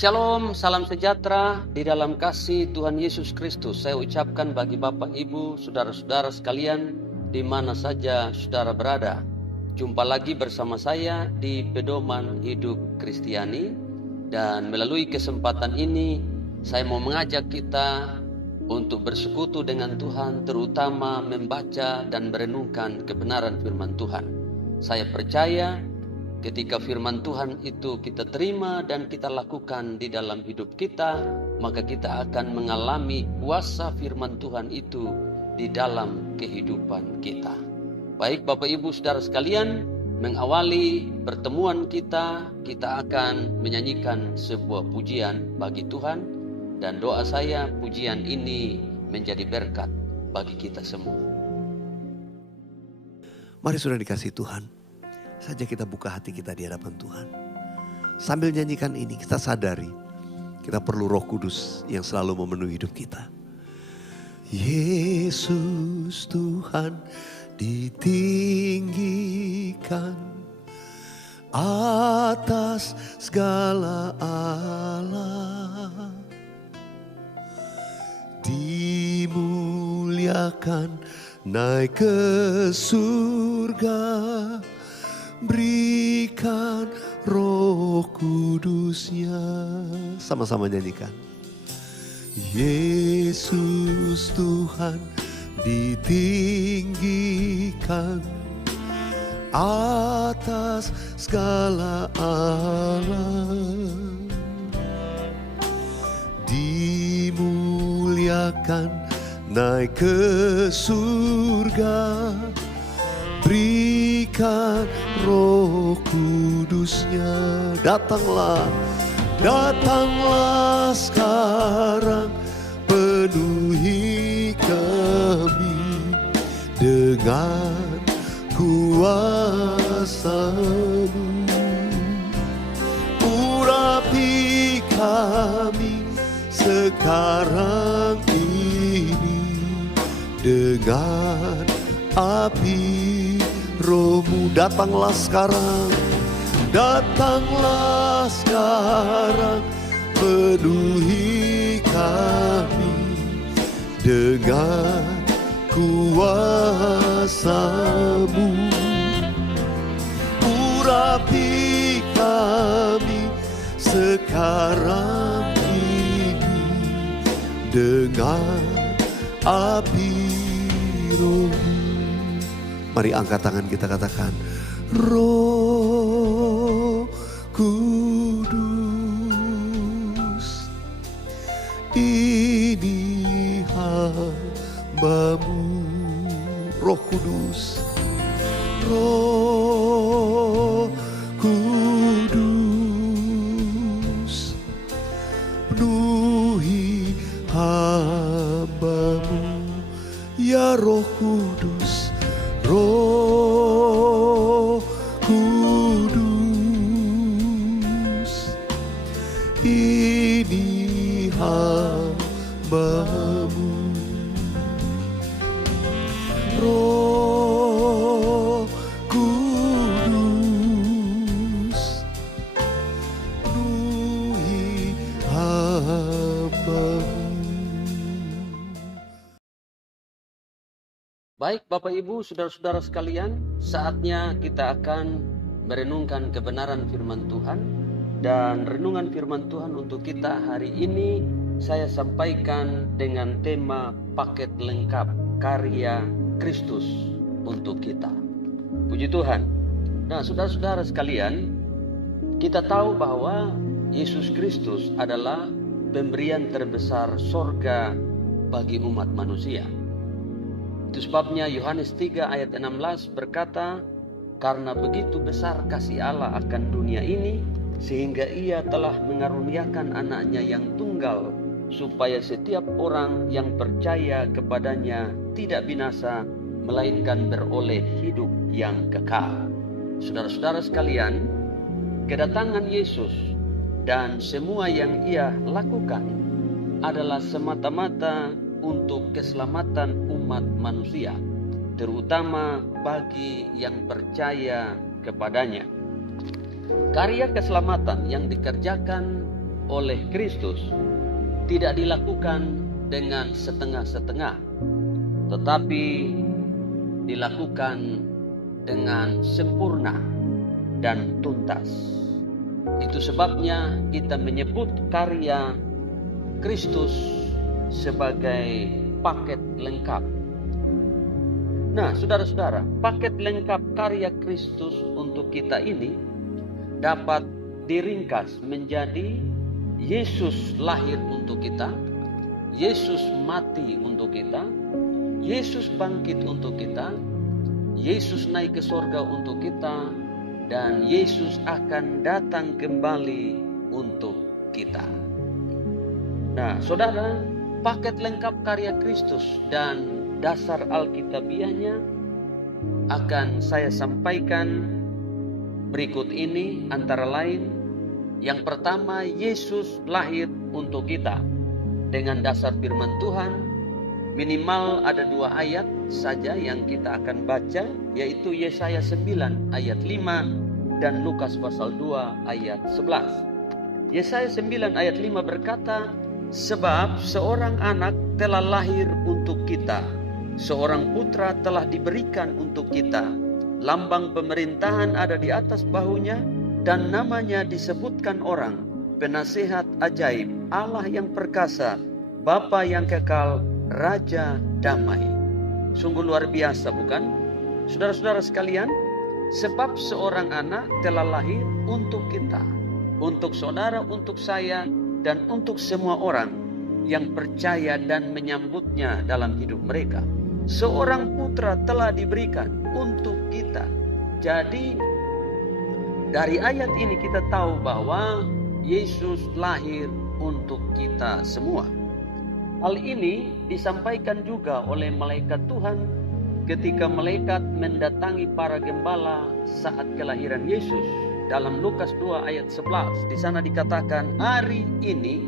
Shalom, salam sejahtera di dalam kasih Tuhan Yesus Kristus. Saya ucapkan bagi Bapak, Ibu, saudara-saudara sekalian di mana saja saudara berada. Jumpa lagi bersama saya di Pedoman Hidup Kristiani. Dan melalui kesempatan ini saya mau mengajak kita untuk bersekutu dengan Tuhan, terutama membaca dan merenungkan kebenaran firman Tuhan. Saya percaya ketika firman Tuhan itu kita terima dan kita lakukan di dalam hidup kita, maka kita akan mengalami kuasa firman Tuhan itu di dalam kehidupan kita. Baik Bapak Ibu Saudara sekalian, mengawali pertemuan kita akan menyanyikan sebuah pujian bagi Tuhan, dan doa saya pujian ini menjadi berkat bagi kita semua. Mari sudah dikasih Tuhan, saja kita buka hati kita di hadapan Tuhan. Sambil nyanyikan ini kita sadari kita perlu Roh Kudus yang selalu memenuhi hidup kita. Yesus Tuhan ditinggikan atas segala Allah, dimuliakan naik ke surga, berikan Roh Kudusnya. Sama-sama nyanyikan. Yesus Tuhan ditinggikan atas segala Allah, dimuliakan naik ke surga, berikan Roh Kudusnya. Datanglah sekarang, penuhi kami dengan kuasa-Mu. Urapi kami sekarang ini dengan api Roh-Mu. Datanglah sekarang, penuhi kami dengan kuasa-Mu. Urapi kami sekarang ini dengan api Roh-Mu. Mari angkat tangan kita, katakan, Roh Kudus, ini hamba-Mu. Roh Kudus, Roh Kudus, penuhi hamba-Mu. Ya Roh Kudus, Roh Kudus, ini hamba-Mu. Roh Kudus, penuhi hamba-Mu. Baik Bapak Ibu, saudara-saudara sekalian, saatnya kita akan merenungkan kebenaran firman Tuhan. Dan renungan firman Tuhan untuk kita hari ini saya sampaikan dengan tema paket lengkap karya Kristus untuk kita. Puji Tuhan. Nah, saudara-saudara sekalian, kita tahu bahwa Yesus Kristus adalah pemberian terbesar sorga bagi umat manusia. Itu sebabnya Yohanes 3 ayat 16 berkata, karena begitu besar kasih Allah akan dunia ini, sehingga Ia telah mengaruniakan anaknya yang tunggal, supaya setiap orang yang percaya kepadanya tidak binasa, melainkan beroleh hidup yang kekal. Saudara-saudara sekalian, kedatangan Yesus dan semua yang Ia lakukan adalah semata-mata untuk keselamatan umat manusia, terutama bagi yang percaya kepadanya. Karya keselamatan yang dikerjakan oleh Kristus tidak dilakukan dengan setengah-setengah, tetapi dilakukan dengan sempurna dan tuntas. Itu sebabnya kita menyebut karya Kristus sebagai paket lengkap. Nah, saudara-saudara, paket lengkap karya Kristus untuk kita ini dapat diringkas menjadi Yesus lahir untuk kita, Yesus mati untuk kita, Yesus bangkit untuk kita, Yesus naik ke sorga untuk kita, dan Yesus akan datang kembali untuk kita. Nah, saudara, paket lengkap karya Kristus dan dasar Alkitabiahnya akan saya sampaikan berikut ini, antara lain. Yang pertama, Yesus lahir untuk kita dengan dasar firman Tuhan. Minimal ada 2 ayat saja yang kita akan baca, yaitu Yesaya 9 ayat 5 dan Lukas pasal 2 ayat 11. Yesaya 9 ayat 5 berkata, "Sebab seorang anak telah lahir untuk kita, seorang putra telah diberikan untuk kita. Lambang pemerintahan ada di atas bahunya, dan namanya disebutkan orang, Penasehat Ajaib, Allah yang perkasa, Bapa yang kekal, Raja Damai." Sungguh luar biasa, bukan? Saudara-saudara sekalian, sebab seorang anak telah lahir untuk kita, untuk saudara, untuk saya, dan untuk semua orang yang percaya dan menyambutnya dalam hidup mereka. Seorang putra telah diberikan untuk kita. Jadi dari ayat ini kita tahu bahwa Yesus lahir untuk kita semua. Hal ini disampaikan juga oleh malaikat Tuhan ketika malaikat mendatangi para gembala saat kelahiran Yesus. Dalam Lukas 2 ayat 11, di sana dikatakan, "Hari ini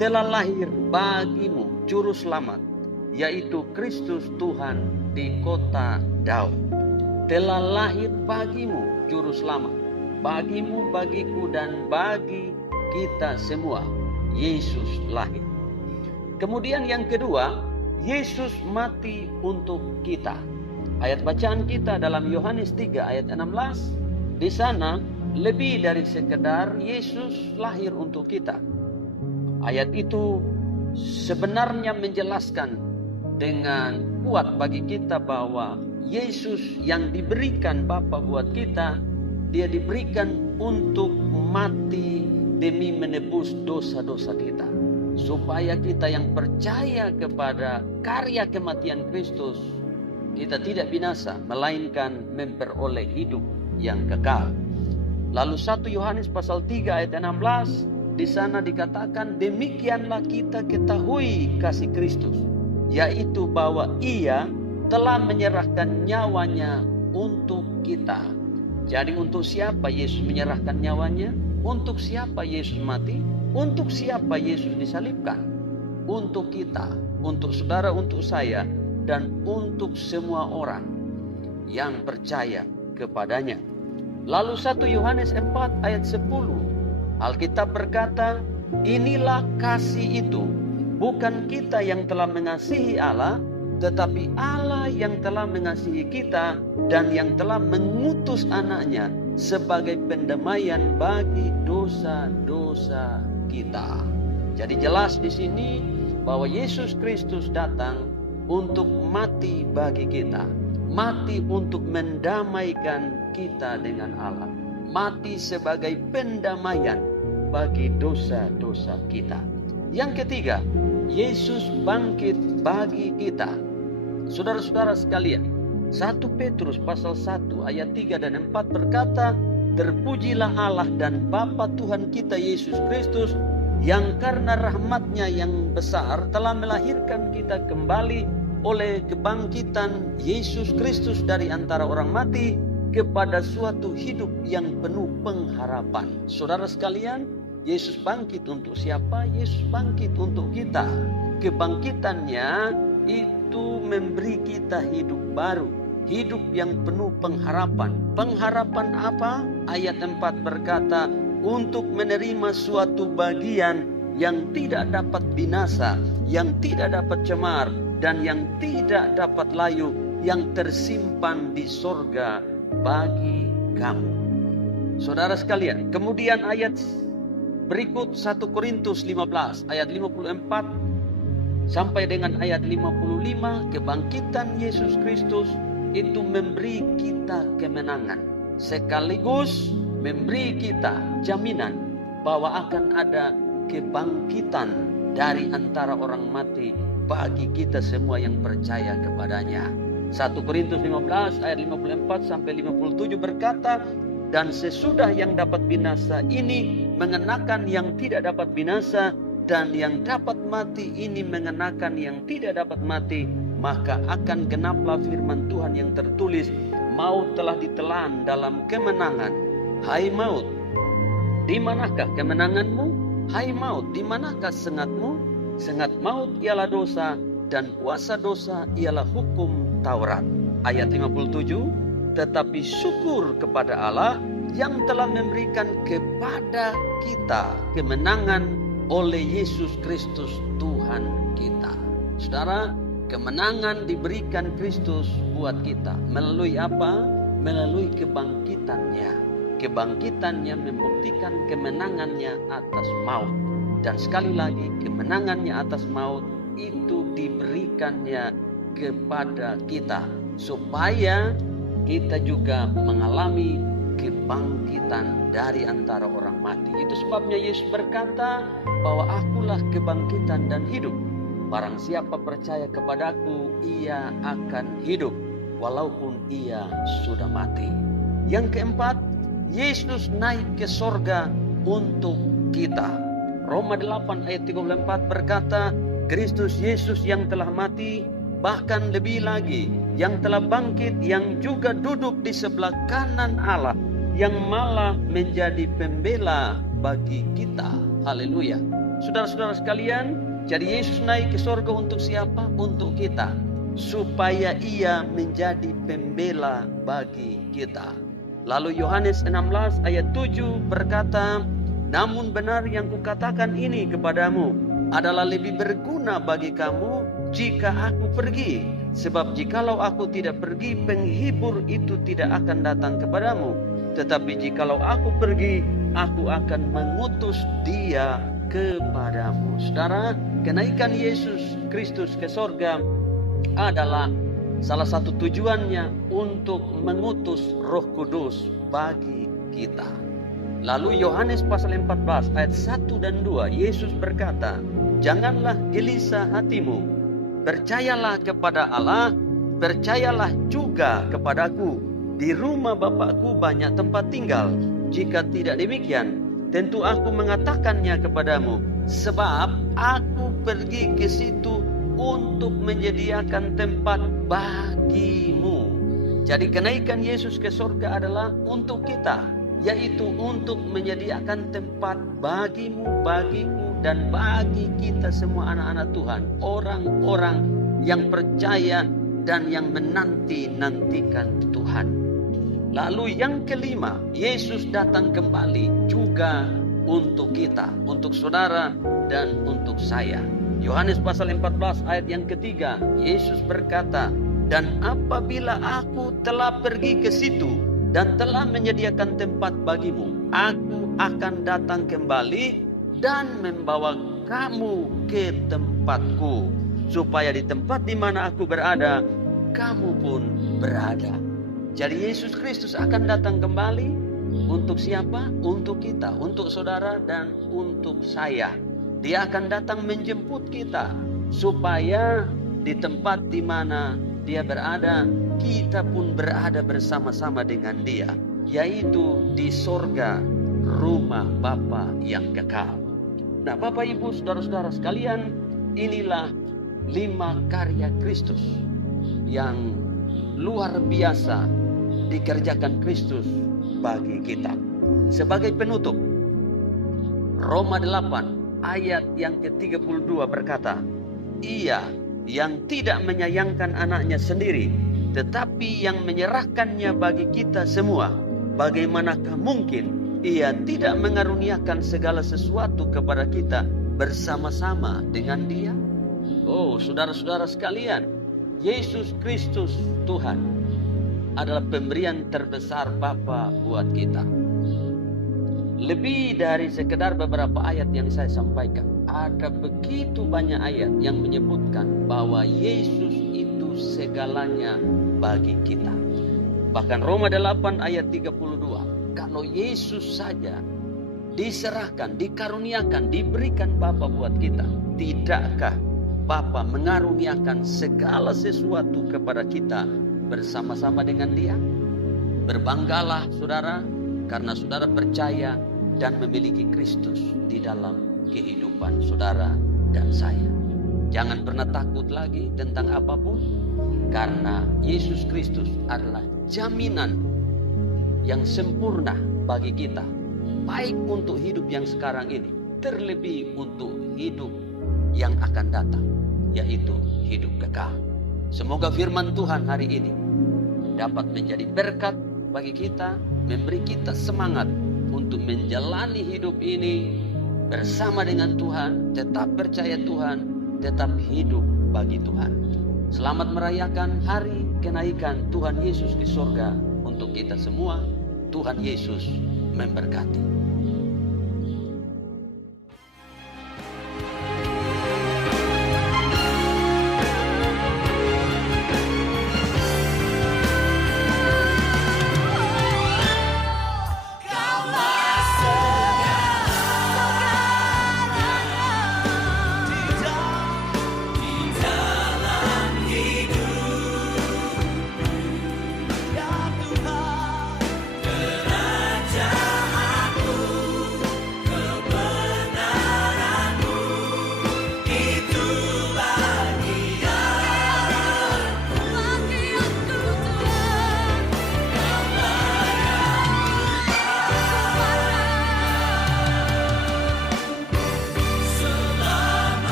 telah lahir bagimu juru selamat, yaitu Kristus Tuhan di kota Daud." Telah lahir bagimu juru selamat. Bagimu, bagiku, dan bagi kita semua, Yesus lahir. Kemudian yang kedua, Yesus mati untuk kita. Ayat bacaan kita dalam Yohanes 3 ayat 16, di sana lebih dari sekedar Yesus lahir untuk kita. Ayat itu sebenarnya menjelaskan dengan kuat bagi kita bahwa Yesus yang diberikan Bapa buat kita, Dia diberikan untuk mati demi menebus dosa-dosa kita, supaya kita yang percaya kepada karya kematian Kristus, kita tidak binasa, melainkan memperoleh hidup yang kekal. Lalu 1 Yohanes pasal 3 ayat 16, di sana dikatakan, "Demikianlah kita ketahui kasih Kristus, yaitu bahwa Ia telah menyerahkan nyawanya untuk kita." Jadi untuk siapa Yesus menyerahkan nyawanya? Untuk siapa Yesus mati? Untuk siapa Yesus disalibkan? Untuk kita, untuk saudara, untuk saya, dan untuk semua orang yang percaya kepadanya. Lalu 1 Yohanes 4 ayat 10, Alkitab berkata, "Inilah kasih itu, bukan kita yang telah mengasihi Allah, tetapi Allah yang telah mengasihi kita dan yang telah mengutus anaknya sebagai pendamaian bagi dosa-dosa kita." Jadi jelas di sini bahwa Yesus Kristus datang untuk mati bagi kita, mati untuk mendamaikan kita dengan Allah, mati sebagai pendamaian bagi dosa-dosa kita. Yang ketiga, Yesus bangkit bagi kita. Saudara-saudara sekalian, 1 Petrus pasal 1 ayat 3 dan 4 berkata, "Terpujilah Allah dan Bapa Tuhan kita Yesus Kristus, yang karena rahmat-Nya yang besar telah melahirkan kita kembali oleh kebangkitan Yesus Kristus dari antara orang mati kepada suatu hidup yang penuh pengharapan." Saudara sekalian, Yesus bangkit untuk siapa? Yesus bangkit untuk kita. Kebangkitannya itu memberi kita hidup baru, hidup yang penuh pengharapan. Pengharapan apa? Ayat 4 berkata, untuk menerima suatu bagian yang tidak dapat binasa, yang tidak dapat cemar, dan yang tidak dapat layu, yang tersimpan di sorga bagi kamu. Saudara sekalian, kemudian ayat berikut 1 Korintus 15 ayat 54 sampai dengan ayat 55, kebangkitan Yesus Kristus itu memberi kita kemenangan, sekaligus memberi kita jaminan bahwa akan ada kebangkitan dari antara orang mati bagi kita semua yang percaya kepadanya. 1 Korintus 15 ayat 54 sampai 57 berkata, dan sesudah yang dapat binasa ini mengenakan yang tidak dapat binasa, dan yang dapat mati ini mengenakan yang tidak dapat mati, maka akan genaplah firman Tuhan yang tertulis, maut telah ditelan dalam kemenangan. Hai maut, di manakah kemenanganmu? Hai maut, di manakah sengatmu? Sengat maut ialah dosa, dan kuasa dosa ialah hukum Taurat. Ayat 57, tetapi syukur kepada Allah yang telah memberikan kepada kita kemenangan oleh Yesus Kristus Tuhan kita. Saudara, kemenangan diberikan Kristus buat kita. Melalui apa? Melalui kebangkitannya. Kebangkitannya membuktikan kemenangannya atas maut. Dan sekali lagi, kemenangannya atas maut itu diberikannya kepada kita, supaya kita juga mengalami kebangkitan dari antara orang mati. Itu sebabnya Yesus berkata bahwa akulah kebangkitan dan hidup. Barang siapa percaya kepadaku, ia akan hidup walaupun ia sudah mati. Yang keempat, Yesus naik ke sorga untuk kita. Roma 8 ayat 34 berkata, Kristus Yesus yang telah mati, bahkan lebih lagi, yang telah bangkit, yang juga duduk di sebelah kanan Allah, yang malah menjadi pembela bagi kita. Haleluya. Saudara-saudara sekalian, jadi Yesus naik ke sorga untuk siapa? Untuk kita. Supaya ia menjadi pembela bagi kita. Lalu Yohanes 16 ayat 7 berkata, namun benar yang kukatakan ini kepadamu adalah lebih berguna bagi kamu jika aku pergi. Sebab jikalau aku tidak pergi, penghibur itu tidak akan datang kepadamu. Tetapi jikalau aku pergi, aku akan mengutus dia kepadamu. Saudara, kenaikan Yesus Kristus ke sorga adalah salah satu tujuannya untuk mengutus Roh Kudus bagi kita. Lalu Yohanes pasal 14 ayat 1 dan 2, Yesus berkata, janganlah gelisah hatimu, percayalah kepada Allah, percayalah juga kepadaku. Di rumah Bapakku banyak tempat tinggal. Jika tidak demikian, tentu aku mengatakannya kepadamu, sebab aku pergi ke situ untuk menyediakan tempat bagimu. Jadi kenaikan Yesus ke surga adalah untuk kita, yaitu untuk menyediakan tempat bagimu, bagiku, dan bagi kita semua anak-anak Tuhan, orang-orang yang percaya dan yang menanti-nantikan Tuhan. Lalu yang kelima, Yesus datang kembali juga untuk kita, untuk saudara dan untuk saya. Yohanes pasal 14 ayat yang ketiga, Yesus berkata, dan apabila aku telah pergi ke situ dan telah menyediakan tempat bagimu, aku akan datang kembali dan membawa kamu ke tempatku, supaya di tempat di mana aku berada, kamu pun berada. Jadi Yesus Kristus akan datang kembali untuk siapa? Untuk kita, untuk saudara dan untuk saya. Dia akan datang menjemput kita, supaya di tempat di mana dia berada, kita pun berada bersama-sama dengan dia, yaitu di sorga, rumah Bapa yang kekal. Nah, Bapak Ibu saudara-saudara sekalian, inilah 5 karya Kristus yang luar biasa dikerjakan Kristus bagi kita. Sebagai penutup, Roma 8 ayat yang ke-32 berkata, ia yang tidak menyayangkan anaknya sendiri, tetapi yang menyerahkannya bagi kita semua, bagaimanakah mungkin Ia tidak mengaruniakan segala sesuatu kepada kita bersama-sama dengan Dia? Oh, saudara-saudara sekalian, Yesus Kristus Tuhan adalah pemberian terbesar Bapa buat kita. Lebih dari sekedar beberapa ayat yang saya sampaikan, ada begitu banyak ayat yang menyebutkan bahwa Yesus itu segalanya bagi kita. Bahkan Roma 8 ayat 32, kalau Yesus saja diserahkan, dikaruniakan, diberikan Bapa buat kita, tidakkah Bapa mengaruniakan segala sesuatu kepada kita bersama-sama dengan Dia? Berbanggalah saudara, karena saudara percaya dan memiliki Kristus di dalam kehidupan saudara dan saya. Jangan pernah takut lagi tentang apapun, karena Yesus Kristus adalah jaminan yang sempurna bagi kita, baik untuk hidup yang sekarang ini, terlebih untuk hidup yang akan datang, yaitu hidup kekal. Semoga firman Tuhan hari ini dapat menjadi berkat bagi kita, memberi kita semangat untuk menjalani hidup ini bersama dengan Tuhan, tetap percaya Tuhan, tetap hidup bagi Tuhan. Selamat merayakan hari kenaikan Tuhan Yesus di sorga untuk kita semua. Tuhan Yesus memberkati.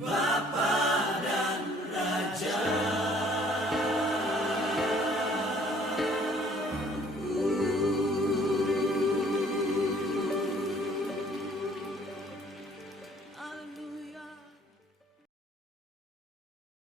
Bapa dan Raja.